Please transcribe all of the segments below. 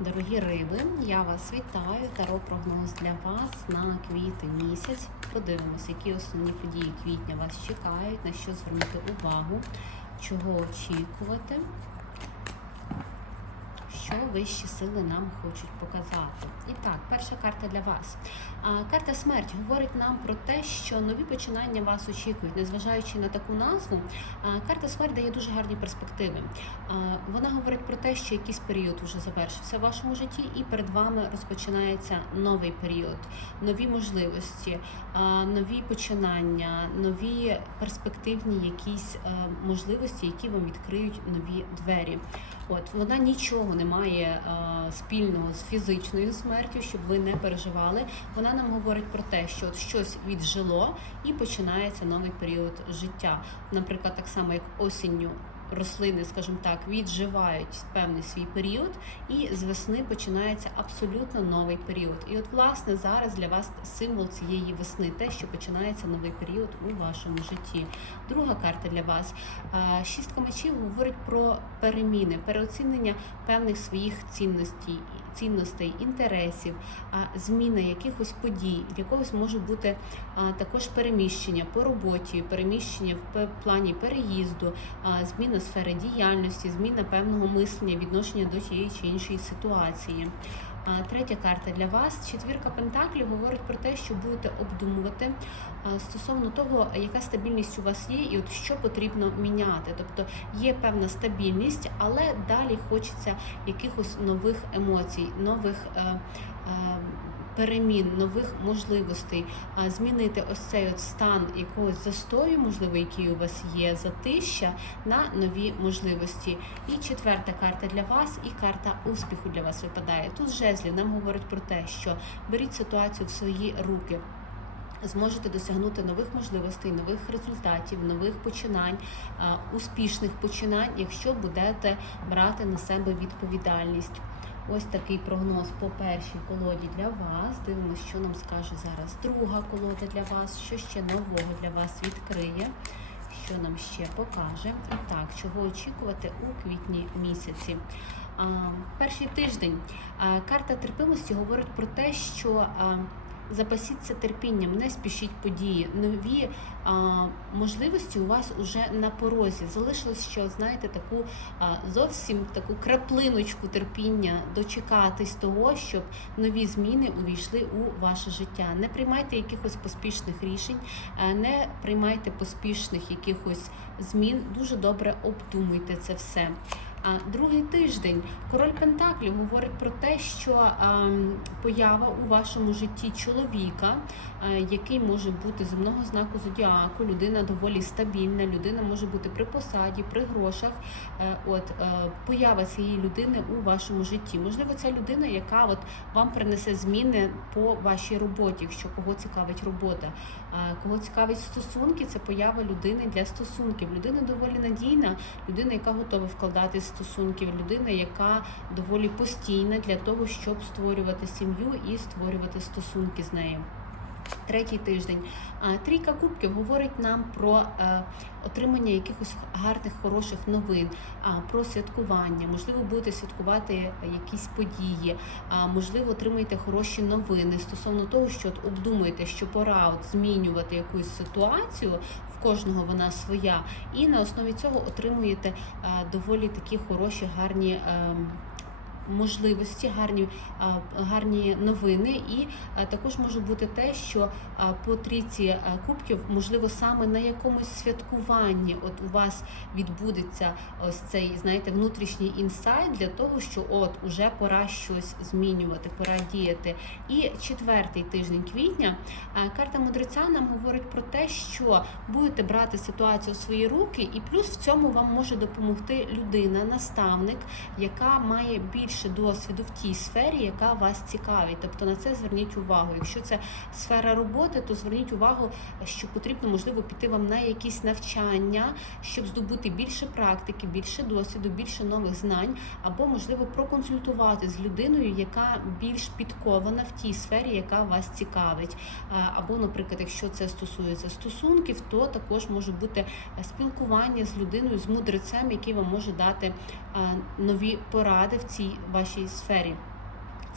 Дорогі риби, я вас вітаю. Таро прогноз для вас на квітень місяць. Подивимось, які основні події квітня вас чекають, на що звернути увагу, чого очікувати, що вищі сили нам хочуть показати. І так, перша карта для вас. Карта смерть говорить нам про те, що нові починання вас очікують, незважаючи на таку назву. Карта смерть дає дуже гарні перспективи. Вона говорить про те, що якийсь період вже завершився в вашому житті, і перед вами розпочинається новий період, нові можливості, нові починання, нові перспективні якісь е, можливості, які вам відкриють нові двері. От вона нічого не має е, спільного з фізичною смертю, щоб ви не переживали. Вона нам говорить про те, що от щось віджило і починається новий період життя. Наприклад, так само як осінню. Рослини, скажімо так, відживають певний свій період, і з весни починається абсолютно новий період. І от, власне, зараз для вас символ цієї весни, те, що починається новий період у вашому житті. Друга карта для вас шість мечів говорить про переміни, переоцінення певних своїх цінностей, цінностей, інтересів, зміна якихось подій, якогось може бути також переміщення по роботі, переміщення в плані переїзду, зміна сфери діяльності, зміна певного мислення, відношення до тієї чи іншої ситуації. Третя карта для вас. Четвірка пентаклів говорить про те, що будете обдумувати стосовно того, яка стабільність у вас є, і от що потрібно міняти. Тобто є певна стабільність, але далі хочеться якихось нових емоцій, нових. е, е, Перемін, нових можливостей, а, змінити ось цей от стан якогось застою, можливо, який у вас є, затища на нові можливості. І четверта карта для вас, і карта успіху для вас випадає. Тут жезлі нам говорить про те, що беріть ситуацію в свої руки. Зможете досягнути нових можливостей, нових результатів, нових починань, успішних починань, якщо будете брати на себе відповідальність. Ось такий прогноз по першій колоді для вас. Дивимося, що нам скаже зараз друга колода для вас, що ще нового для вас відкриє, що нам ще покаже. І так, чого очікувати у квітні місяці. А, перший тиждень а, карта терпимості говорить про те, що а, запасіться терпінням, не спішіть події. Нові а, можливості у вас уже на порозі. Залишилось, що знаєте, таку а, зовсім таку краплиночку терпіння дочекатись того, щоб нові зміни увійшли у ваше життя. Не приймайте якихось поспішних рішень, не приймайте поспішних якихось змін. Дуже добре обдумуйте це все. Другий тиждень король Пентаклів говорить про те, що ем, поява у вашому житті чоловіка, е, який може бути земного знаку зодіаку, людина доволі стабільна, людина може бути при посаді, при грошах. Е, от е, поява цієї людини у вашому житті. Можливо, ця людина, яка от вам принесе зміни по вашій роботі, якщо кого цікавить робота. Кого цікавить стосунки, це поява людини для стосунків. Людина доволі надійна, людина, яка готова вкладати стосунків, людина, яка доволі постійна для того, щоб створювати сім'ю і створювати стосунки з нею. Третій тиждень. Трійка кубків говорить нам про е, отримання якихось гарних, хороших новин, про святкування. Можливо, будете святкувати якісь події, можливо, отримаєте хороші новини стосовно того, що от обдумуєте, що пора от змінювати якусь ситуацію. Кожного вона своя, і на основі цього отримуєте е, доволі такі хороші, гарні. Можливості, гарні, гарні новини, і також може бути те, що по трійці кубків, можливо, саме на якомусь святкуванні, от у вас відбудеться ось цей, знаєте, внутрішній інсайт для того, що от уже пора щось змінювати, пора діяти. І четвертий тиждень квітня карта мудреця нам говорить про те, що будете брати ситуацію в свої руки, і плюс в цьому вам може допомогти людина, наставник, яка має більше досвіду в тій сфері, яка вас цікавить. Тобто на це зверніть увагу. Якщо це сфера роботи, то зверніть увагу, що потрібно можливо піти вам на якісь навчання, щоб здобути більше практики, більше досвіду, більше нових знань, або можливо проконсультувати з людиною, яка більш підкована в тій сфері, яка вас цікавить. Або, наприклад, якщо це стосується стосунків, то також може бути спілкування з людиною, з мудрецем, який вам може дати нові поради в цій вашій сфері.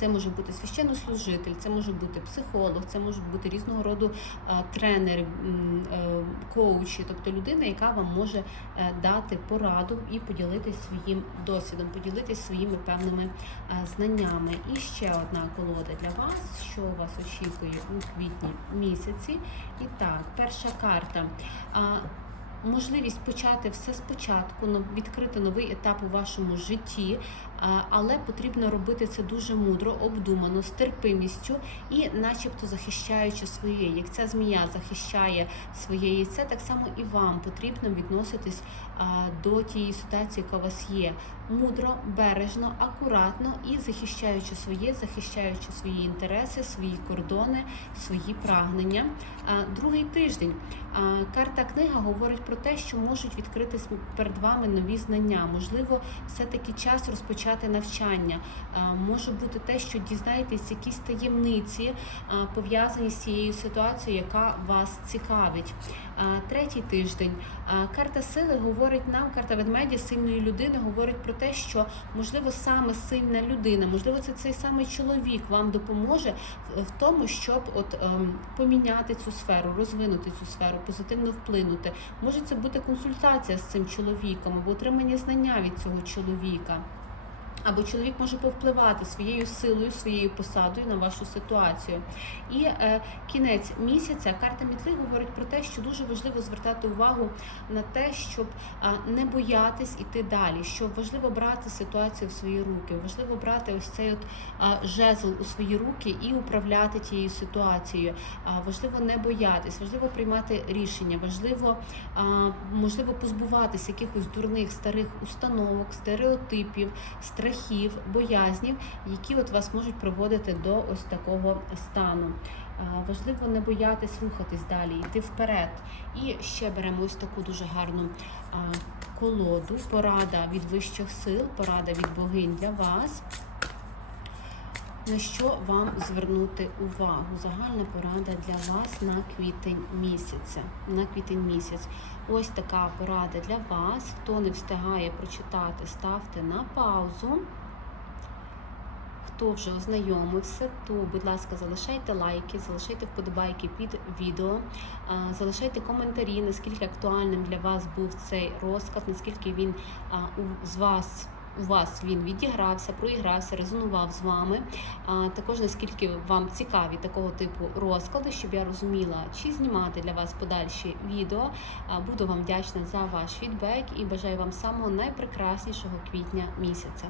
Це може бути священнослужитель, це може бути психолог, це можуть бути різного роду тренери, е, коучі, тобто людина, яка вам може е, дати пораду і поділитись своїм досвідом, поділитись своїми певними е, знаннями. І ще одна колода для вас, що вас очікує у квітні місяці. І так, перша карта. Можливість почати все спочатку, відкрити новий етап у вашому житті, але потрібно робити це дуже мудро, обдумано, з терпимістю і, начебто, захищаючи своє. Як ця змія захищає своє яйце, так само і вам потрібно відноситись до тієї ситуації, яка у вас є. Мудро, бережно, акуратно і захищаючи своє, захищаючи свої інтереси, свої кордони, свої прагнення. Другий тиждень. Карта книга говорить про те, що можуть відкритись перед вами нові знання. Можливо, все-таки час розпочати навчання. Може бути те, що дізнаєтесь якісь таємниці, пов'язані з цією ситуацією, яка вас цікавить. Третій тиждень. Карта сили говорить нам, карта ведмеді сильної людини говорить про те, що можливо саме сильна людина, можливо, це цей самий чоловік вам допоможе в- в тому, щоб от ем, поміняти цю сферу, розвинути цю сферу, позитивно вплинути. Може це бути консультація з цим чоловіком або отримання знання від цього чоловіка. Або чоловік може повпливати своєю силою, своєю посадою на вашу ситуацію. І е, кінець місяця карта мітли говорить про те, що дуже важливо звертати увагу на те, щоб а, не боятись іти далі. Що важливо брати ситуацію в свої руки, важливо брати ось цей от а, жезл у свої руки і управляти тією ситуацією. А, важливо не боятись, важливо приймати рішення, важливо а, можливо позбуватись якихось дурних старих установок, стереотипів, страхів, боязнів, які от вас можуть приводити до ось такого стану. Важливо не боятись рухатись далі, йти вперед. І ще беремо ось таку дуже гарну колоду. Порада від вищих сил, порада від богинь для вас. На що вам звернути увагу? Загальна порада для вас на квітень місяця. На квітень місяць. Ось така порада для вас. Хто не встигає прочитати, ставте на паузу. Хто вже ознайомився, то, будь ласка, залишайте лайки, залишайте вподобайки під відео, залишайте коментарі, наскільки актуальним для вас був цей розклад, наскільки він з вас. У вас він відігрався, проігрався, резонував з вами. А також наскільки вам цікаві такого типу розклади, щоб я розуміла, чи знімати для вас подальші відео. Буду вам вдячна за ваш фідбек і бажаю вам самого найпрекраснішого квітня місяця.